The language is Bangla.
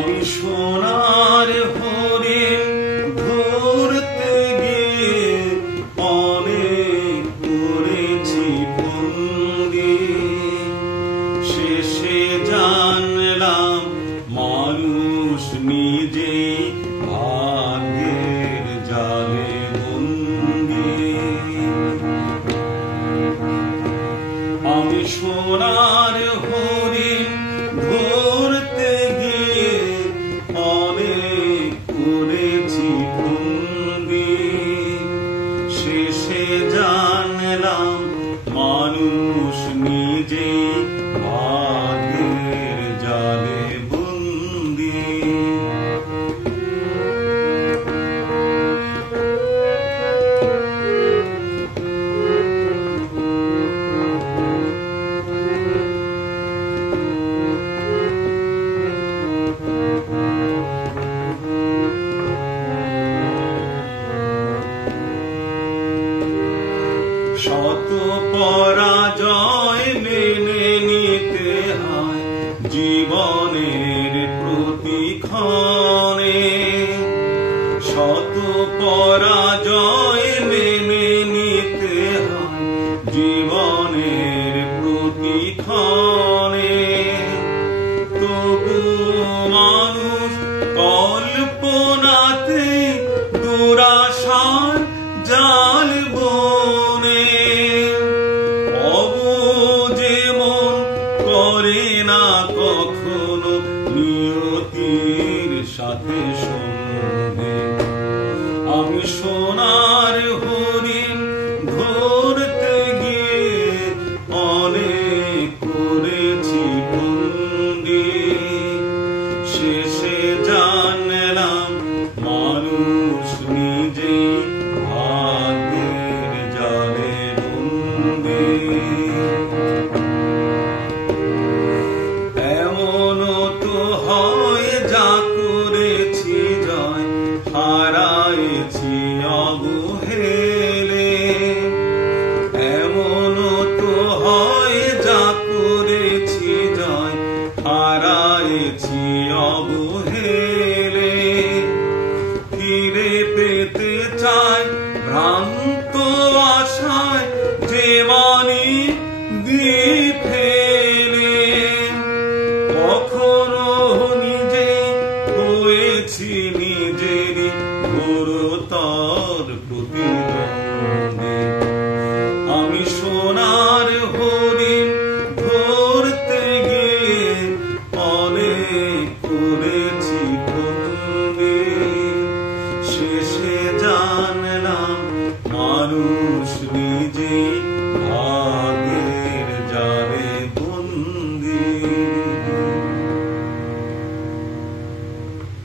আমি সোনার হরিণ ধরতে গিয়ে অনেক করেছি বন্দি, শেষে জানলাম মানুষ নিজেই ভাগ্যের জালে বন্দি। আমি সোনার হরিণ ধরতে গিয়ে অনেক করেছি বন্দি, শেষে জানলাম মানুষ নিজেই ভাগ্যের জালে বন্দি। শত পরাজয় মেনে নিতে হয় জীবনের প্রতিক্ষণে, শত পরাজয় মেনে নিতে হয় জীবনের প্রতিক্ষণে। তবু মানুষ কল্পনাতে দুরাশার জাল বনে, অবুঝে মন করে না কখনো নিয়তির সাথে সঙ্গে। আমি সোনার হরিণ ধরতে গিয়ে অনেক করেছি বন্দি, শেষে জানলাম মানুষ নিজেই ভাগ্যের জালে বন্দি। এমনও তো হয় যা করেছি জয় হারাইছি অবহেলে, এমনও তো হয় যা করেছি জয় হারাইছি অবহেলে। ফিরে পেতে চাই ভ্রান্ত আশায় যে মানি দ্বীপ ফেলে, কখনো নিজে হয়েছি নিজেরই ঘোরতর প্রতিদ্বন্দ্বী। আমি সোনার হরিণ ধরতে গিয়ে অনেক করেছি বন্দি, শেষে জানলাম মানুষ